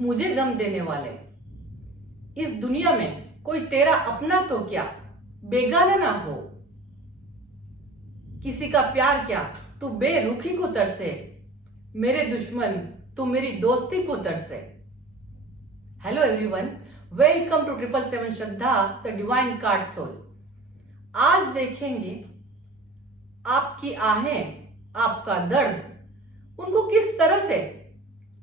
मुझे गम देने वाले। इस दुनिया में कोई तेरा अपना तो क्या, बेगाना ना हो। किसी का प्यार क्या, तू बेरुखी को तरसे। मेरे दुश्मन, तू मेरी दोस्ती को तरसे। Hello everyone, welcome to 777 Shraddha the divine card soul. आज देखेंगे आपकी आहें, आपका दर्द उनको किस तरह से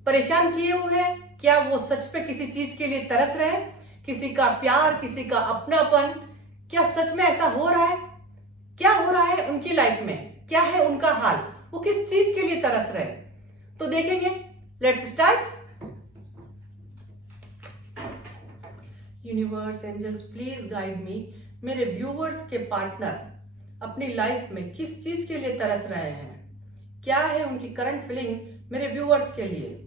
परेशान किए हुए हैं। क्या वो सच पे किसी चीज के लिए तरस रहे हैं, किसी का प्यार, किसी का अपनापन, क्या सच में ऐसा हो रहा है? क्या हो रहा है उनकी लाइफ में, क्या है उनका हाल, वो किस चीज के लिए तरस रहे हैं, तो देखेंगे। Let's start. Universe, angels, please guide me. मेरे व्यूवर्स के पार्टनर अपनी लाइफ में किस चीज के लिए तरस रहे हैं, क्या है उनकी करंट फीलिंग मेरे व्यूवर्स के लिए।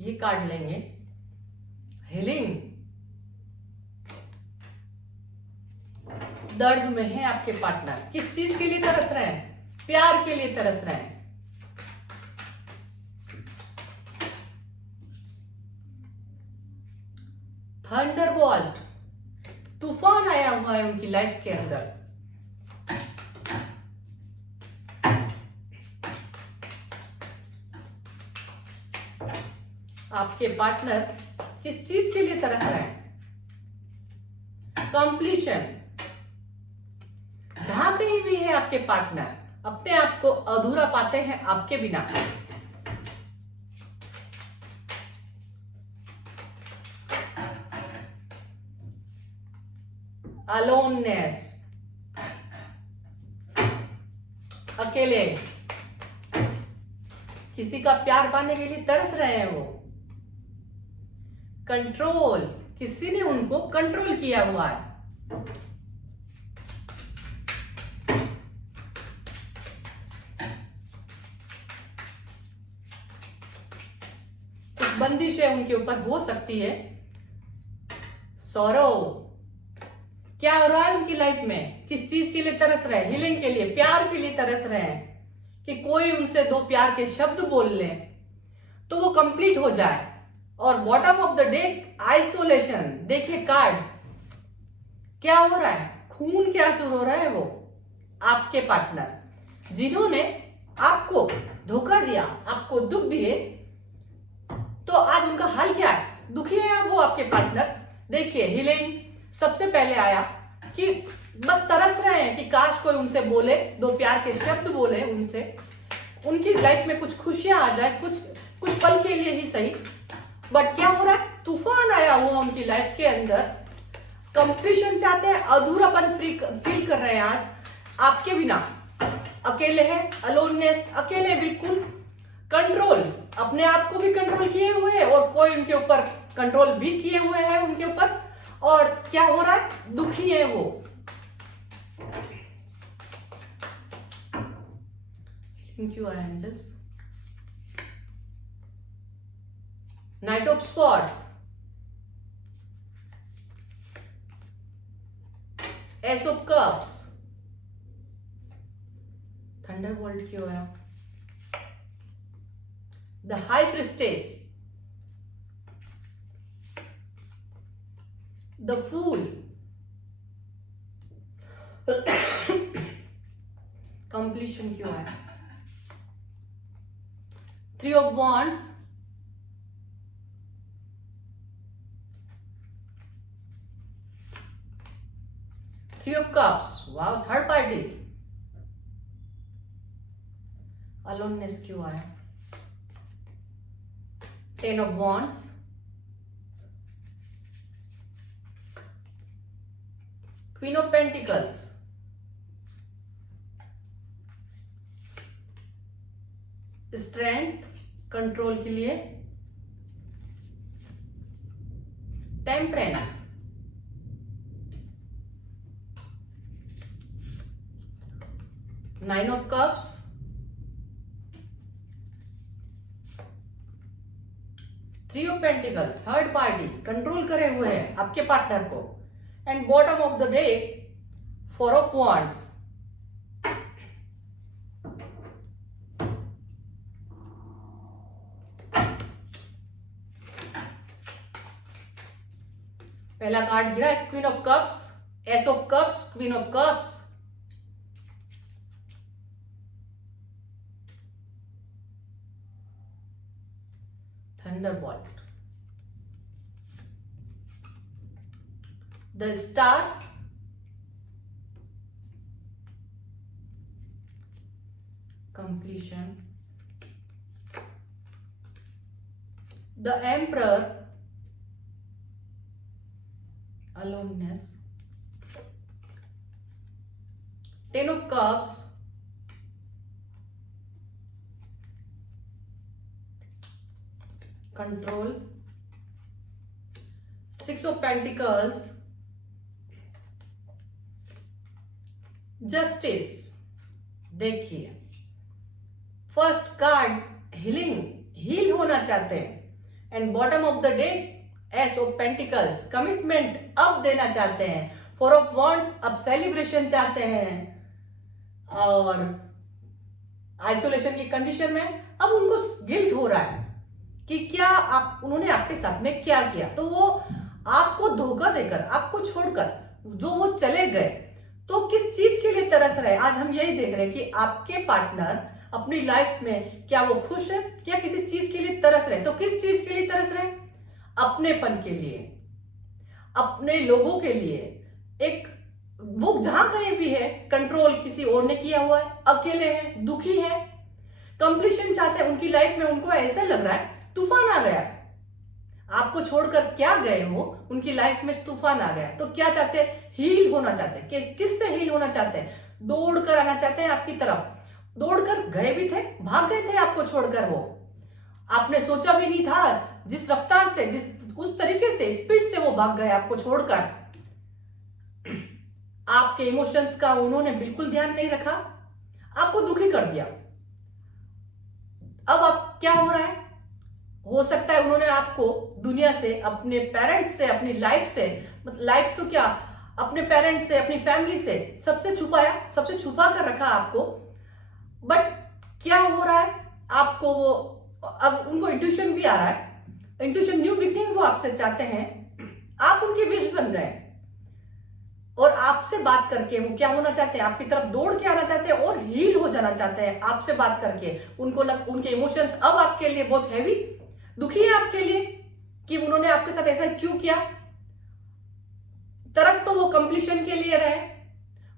ये कार्ड लेंगे, हीलिंग। दर्द में है आपके पार्टनर, किस चीज के लिए तरस रहे हैं, प्यार के लिए तरस रहे हैं। थंडरबोल्ट, तूफान आया हुआ है उनकी लाइफ के अंदर। आपके पार्टनर किस चीज के लिए तरस रहे हैं? कंप्लीशन, जहां कहीं भी है आपके पार्टनर अपने आप को अधूरा पाते हैं आपके बिना। अलोननेस, अकेले, किसी का प्यार पाने के लिए तरस रहे हैं वो। कंट्रोल, किसी ने उनको कंट्रोल किया हुआ है। कुछ बंदिशें उनके ऊपर हो सकती है। सौरव, क्या हो रहा है उनकी लाइफ में, किस चीज के लिए तरस रहे हैं? हीलिंग के लिए, प्यार के लिए तरस रहे हैं कि कोई उनसे दो प्यार के शब्द बोल ले तो वो कंप्लीट हो जाए। और bottom of the day, isolation. देखिए कार्ड, क्या हो रहा है, खून के आंसू रो रहा है वो आपके पार्टनर, जिन्होंने आपको धोखा दिया, आपको दुख दिए। तो आज उनका हाल क्या है, दुखी है वो आपके पार्टनर। देखिए हीलिंग सबसे पहले आया कि बस तरस रहे हैं कि काश कोई उनसे बोले, दो प्यार के शब्द बोले उनसे, उनकी लाइफ में कुछ खुशियां आ जाए, कुछ पल के लिए ही सही। बट क्या हो रहा है, तूफान आया हुआ उनकी लाइफ के अंदर। कंप्लीशन चाहते हैं, अधूरापन फील कर रहे हैं आज आपके बिना। अकेले हैं, अलोननेस, अकेले बिल्कुल। कंट्रोल, अपने आप को भी कंट्रोल किए हुए हैं और कोई उनके ऊपर कंट्रोल भी किए हुए हैं उनके ऊपर। और क्या हो रहा है, दुखी है वो। Thank you angels. Knight of swords, ace of cups, thunderbolt क्यों है, the high priestess, the fool, completion क्यों है, three of wands, three of cups, wow, third party, aloneness क्यों आया, ten of wands, queen of pentacles, strength, control के लिए, temperance, 9 of cups, 3 of pentacles, third party control करे हुए हैं आपके पार्टनर को, and bottom of the deck 4 of wands. पहला कार्ड गिरा है queen of cups, S of cups, queen of cups, thunderbolt, the star, completion, the emperor, aloneness, 10 of cups, control, 6 of pentacles, justice. देखिए first card healing, heal होना चाहते हैं, and bottom of the deck S of pentacles, commitment अब देना चाहते हैं, 4 of wands अब celebration चाहते हैं, और आइसोलेशन की कंडीशन में अब उनको गिल्ट हो रहा है कि क्या आप उन्होंने आपके साथ में क्या किया। तो वो आपको धोखा देकर, आपको छोड़कर जो वो चले गए, तो किस चीज के लिए तरस रहे। आज हम यही देख रहे हैं कि आपके पार्टनर अपनी लाइफ में क्या वो खुश है, क्या किसी चीज के लिए तरस रहे। तो किस चीज के लिए तरस रहे? अपनेपन के लिए, अपने लोगों के लिए। एक वो जहां कहीं भी है, कंट्रोल किसी और ने किया हुआ है, अकेले हैं, दुखी है, कंप्लीशन चाहते हैं उनकी लाइफ में। उनको ऐसा लग रहा है तूफान आ गया, आपको छोड़कर क्या गए हो, उनकी लाइफ में तूफान आ गया। तो क्या चाहते हैं? हील होना चाहते हैं। किससे हील होना चाहते हैं? दौड़ कर आना चाहते हैं आपकी तरफ। दौड़कर गए भी थे, भाग गए थे आपको छोड़कर। वो आपने सोचा भी नहीं था, जिस रफ्तार से, जिस उस तरीके से, स्पीड से वो भाग गए आपको छोड़कर। आपके इमोशंस का उन्होंने बिल्कुल ध्यान नहीं रखा, आपको दुखी कर दिया। अब आप क्या हो रहा है? हो सकता है उन्होंने आपको दुनिया से, अपने पेरेंट्स से, अपनी लाइफ से, मतलब लाइफ तो क्या, अपने पेरेंट्स से, अपनी फैमिली से सबसे छुपाया, सबसे छुपा कर रखा आपको। बट क्या हो रहा है आपको? वो अब उनको इंट्यूशन भी आ रहा है, इंट्यूशन, न्यू बिगिनिंग वो आपसे चाहते हैं। आप उनके विश बन गए, और आपसे बात करके वो क्या होना चाहते हैं? आपकी तरफ दौड़ के आना चाहते हैं और हील हो जाना चाहते हैं आपसे बात करके। उनके इमोशंस अब आपके लिए बहुत हैवी, दुखी है आपके लिए कि उन्होंने आपके साथ ऐसा क्यों किया। तरस तो वो कंप्लीशन के लिए रहे,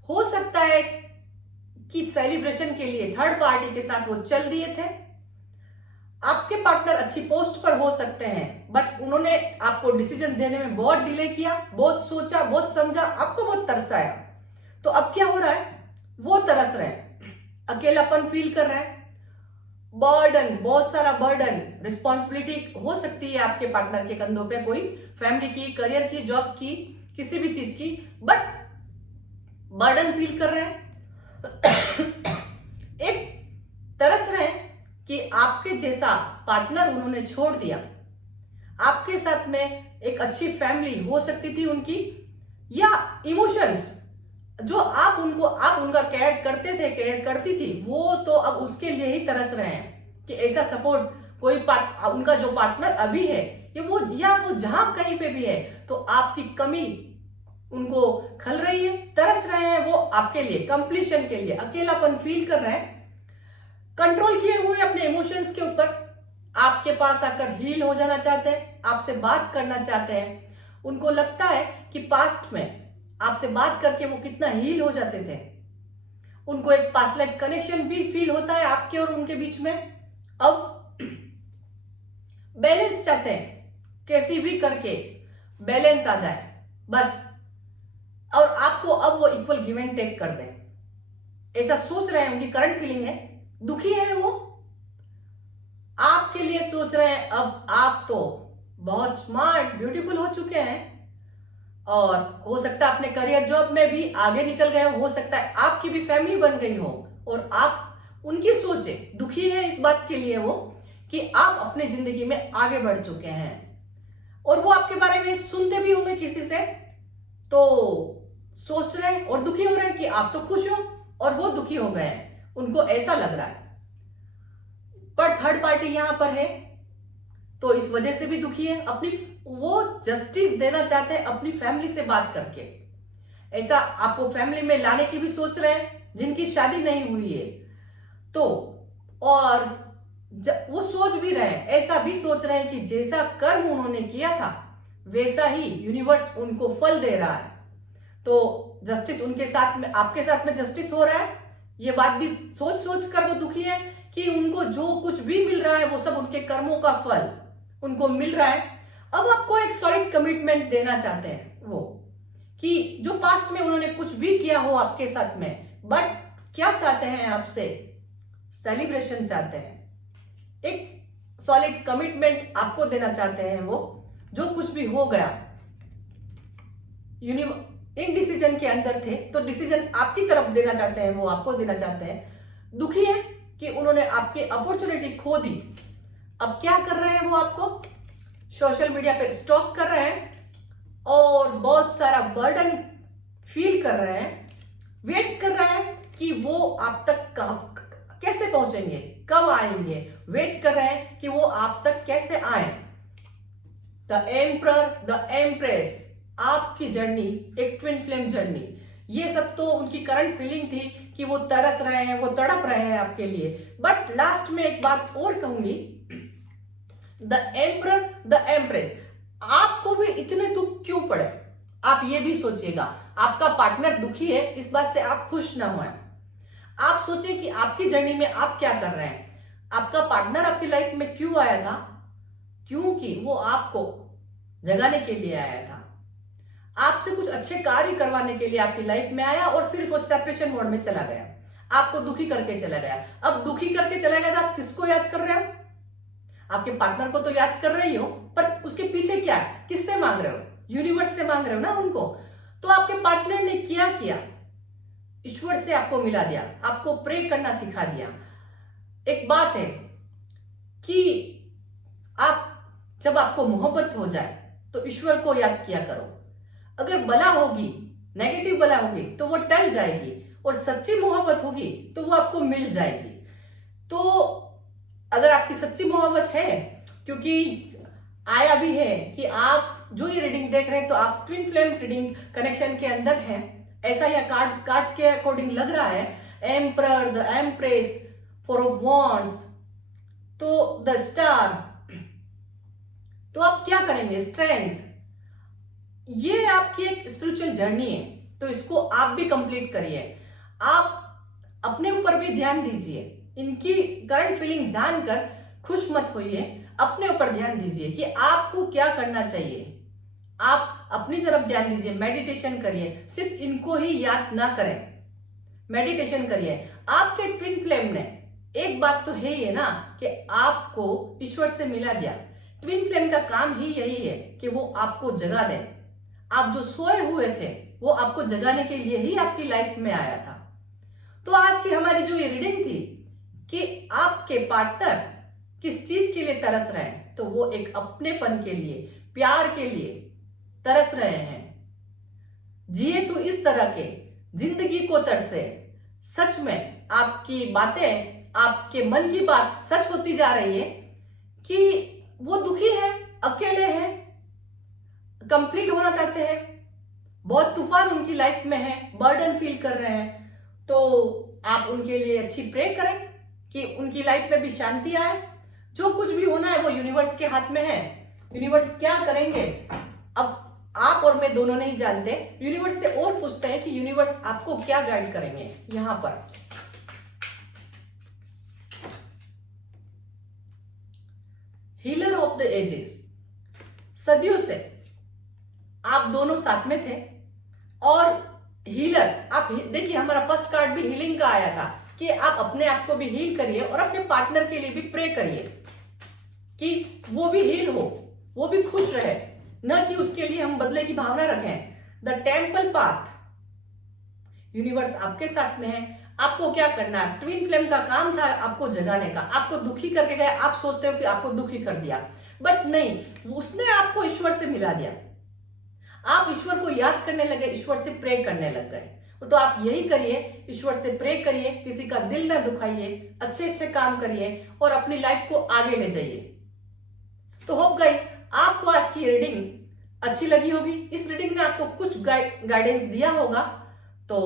हो सकता है कि सेलिब्रेशन के लिए थर्ड पार्टी के साथ वो चल दिए थे। आपके पार्टनर अच्छी पोस्ट पर हो सकते हैं, बट उन्होंने आपको डिसीजन देने में बहुत डिले किया, बहुत सोचा, बहुत समझा, आपको बहुत तरसाया। तो अब क्या हो रहा है? वो तरस रहे हैं, अकेलापन फील कर रहे हैं, बर्डन, बहुत सारा बर्डन, रिस्पॉन्सिबिलिटी हो सकती है आपके पार्टनर के कंधों पे, कोई फैमिली की, करियर की, जॉब की, किसी भी चीज की, बट बर्डन फील कर रहे हैं। एक तरस रहे हैं कि आपके जैसा पार्टनर उन्होंने छोड़ दिया। आपके साथ में एक अच्छी फैमिली हो सकती थी उनकी, या इमोशंस जो आप उनका केयर करते थे, केयर करती थी, वो तो अब उसके लिए ही तरस रहे हैं कि ऐसा सपोर्ट कोई उनका जो पार्टनर अभी है, या वो जहां कहीं पे भी है, तो आपकी कमी उनको खल रही है, तरस रहे हैं वो आपके लिए, कंप्लीशन के लिए, अकेलापन फील कर रहे हैं, कंट्रोल किए हुए अपने इमोशंस के ऊपर। आपके पास आकर हील हो जाना चाहते हैं, आपसे बात करना चाहते हैं। उनको लगता है कि पास्ट में आपसे बात करके वो कितना हील हो जाते थे। उनको एक पास्ट लाइफ कनेक्शन भी फील होता है आपके और उनके बीच में। अब बैलेंस चाहते हैं, कैसी भी करके बैलेंस आ जाए बस, और आपको अब वो इक्वल गिव एंड टेक कर दें, ऐसा सोच रहे हैं। उनकी करंट फीलिंग है, दुखी है वो, आपके लिए सोच रहे हैं। अब आप तो बहुत स्मार्ट, ब्यूटीफुल हो चुके हैं, और हो सकता है अपने करियर, जॉब में भी आगे निकल गए हो सकता है आपकी भी फैमिली बन गई हो, और आप उनकी सोचे दुखी है इस बात के लिए वो कि आप अपनी जिंदगी में आगे बढ़ चुके हैं, और वो आपके बारे में सुनते भी होंगे किसी से तो सोच रहे हैं और दुखी हो रहे हैं कि आप तो खुश हो और वो दुखी हो गए हैं, उनको ऐसा लग रहा है। पर थर्ड पार्टी यहां पर है तो इस वजह से भी दुखी है, अपनी वो जस्टिस देना चाहते हैं अपनी फैमिली से बात करके। ऐसा आपको फैमिली में लाने की भी सोच रहे हैं जिनकी शादी नहीं हुई है तो, और वो सोच भी रहे हैं, ऐसा भी सोच रहे हैं कि जैसा कर्म उन्होंने किया था वैसा ही यूनिवर्स उनको फल दे रहा है। तो जस्टिस उनके साथ में, आपके साथ में जस्टिस हो रहा है, ये बात भी सोच सोच कर वो दुखी है कि उनको जो कुछ भी मिल रहा है वो सब उनके कर्मों का फल उनको मिल रहा है। अब आपको एक सॉलिड कमिटमेंट देना चाहते हैं वो, कि जो पास्ट में उन्होंने कुछ भी किया हो आपके साथ में, बट क्या चाहते हैं आपसे, सेलिब्रेशन चाहते हैं, एक सॉलिड कमिटमेंट आपको देना चाहते हैं वो, जो कुछ भी हो गया इन डिसीजन के अंदर थे तो डिसीजन आपकी तरफ देना चाहते हैं, वो आपको देना चाहते हैं। दुखी है कि उन्होंने आपकी अपॉर्चुनिटी खो दी। अब क्या कर रहे हैं वो, आपको सोशल मीडिया पे स्टॉक कर रहे हैं और बहुत सारा बर्डन फील कर रहे हैं, वेट कर रहे हैं कि वो आप तक कैसे पहुंचेंगे, कब आएंगे, वेट कर रहे हैं कि वो आप तक कैसे आए। द एम्परर, द एम्प्रेस, आपकी जर्नी एक ट्विन फ्लेम जर्नी, ये सब तो उनकी करंट फीलिंग थी कि वो तरस रहे हैं, वो तड़प रहे हैं आपके लिए। बट लास्ट में एक बात और कहूंगी, द एम्परर, द एम्प्रेस, आपको भी इतने दुख क्यों पड़े, आप ये भी सोचिएगा। आपका पार्टनर दुखी है इस बात से आप खुश ना हुए। आप सोचिए कि आपकी जर्नी में आप क्या कर रहे हैं। आपका पार्टनर आपकी लाइफ में क्यों आया था, क्योंकि वो आपको जगाने के लिए आया था, आपसे कुछ अच्छे कार्य करवाने के लिए आपकी लाइफ में आया, और फिर वो सेपरेशन मोड में चला गया, आपको दुखी करके चला गया। अब दुखी करके चला गया था, आप किसको याद कर रहे हो, आपके पार्टनर को तो याद कर रही हो, पर उसके पीछे क्या है, किससे मांग रहे हो, यूनिवर्स से मांग रहे हो ना उनको। तो आपके पार्टनर ने क्या किया, ईश्वर से आपको मिला दिया, आपको प्रे करना सिखा दिया। एक बात है कि आप जब आपको मोहब्बत हो जाए तो ईश्वर को याद किया करो। अगर बला होगी, नेगेटिव बला होगी तो वो टल जाएगी, और सच्ची मोहब्बत होगी तो वो आपको मिल जाएगी। तो अगर आपकी सच्ची मोहब्बत है, क्योंकि आया भी है कि आप जो ये रीडिंग देख रहे हैं तो आप ट्विन फ्लेम रीडिंग कनेक्शन के अंदर हैं, ऐसा यह कार्ड्स के अकॉर्डिंग लग रहा है। Emperor, the empress, four of wands, तो द स्टार, तो आप क्या करेंगे, स्ट्रेंथ, ये आपकी एक स्पिरिचुअल जर्नी है तो इसको आप भी कंप्लीट करिए। आप अपने ऊपर भी ध्यान दीजिए, इनकी करंट फीलिंग जानकर खुश मत होइए, अपने ऊपर ध्यान दीजिए कि आपको क्या करना चाहिए। आप अपनी तरफ ध्यान दीजिए, मेडिटेशन करिए, सिर्फ इनको ही याद ना करें, मेडिटेशन करिए। आपके ट्विन फ्लेम ने एक बात तो है ही है ना कि आपको ईश्वर से मिला दिया। ट्विन फ्लेम का काम ही यही है कि वो आपको जगा दे। आप जो सोए हुए थे वो आपको जगाने के लिए ही आपकी लाइफ में आया था। तो आज की हमारी जो ये रीडिंग थी कि आपके पार्टनर किस चीज के लिए तरस रहे हैं, तो वो एक अपनेपन के लिए, प्यार के लिए तरस रहे हैं। जिए तो इस तरह के, जिंदगी को तरसे। सच में आपकी बातें, आपके मन की बात सच होती जा रही है कि वो दुखी है, अकेले हैं, कंप्लीट होना चाहते हैं, बहुत तूफान उनकी लाइफ में है, बर्डन फील कर रहे हैं। तो आप उनके लिए अच्छी प्रे करें कि उनकी लाइफ में भी शांति आए। जो कुछ भी होना है वो यूनिवर्स के हाथ में है। यूनिवर्स क्या करेंगे अब आप और मैं दोनों नहीं जानते। यूनिवर्स से और पूछते हैं कि यूनिवर्स आपको क्या गाइड करेंगे। यहां पर हीलर ऑफ द एजेस, सदियों से आप दोनों साथ में थे और हीलर, आप देखिए हमारा फर्स्ट कार्ड भी हीलिंग का आया था कि आप अपने आप को भी हील करिए और अपने पार्टनर के लिए भी प्रे करिए कि वो भी हील हो, वो भी खुश रहे, न कि उसके लिए हम बदले की भावना रखें। द टेम्पल पाथ, यूनिवर्स आपके साथ में है, आपको क्या करना है, ट्विन फ्लेम का काम था आपको जगाने का, आपको दुखी करके गए, आप सोचते हो कि आपको दुखी कर दिया, बट नहीं, उसने आपको ईश्वर से मिला दिया। आप ईश्वर को याद करने लगे, ईश्वर से प्रे करने लग गए। तो आप यही करिए, ईश्वर से प्रे करिए, किसी का दिल ना दुखाइए, अच्छे अच्छे काम करिए और अपनी लाइफ को आगे ले जाइए। तो होप गाइस आपको आज की रीडिंग अच्छी लगी होगी। इस रीडिंग ने आपको कुछ गाइडेंस दिया होगा, तो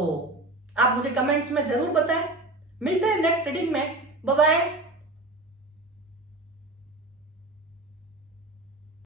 आप मुझे कमेंट्स में जरूर बताएं। मिलते हैं नेक्स्ट रीडिंग में। Bye bye.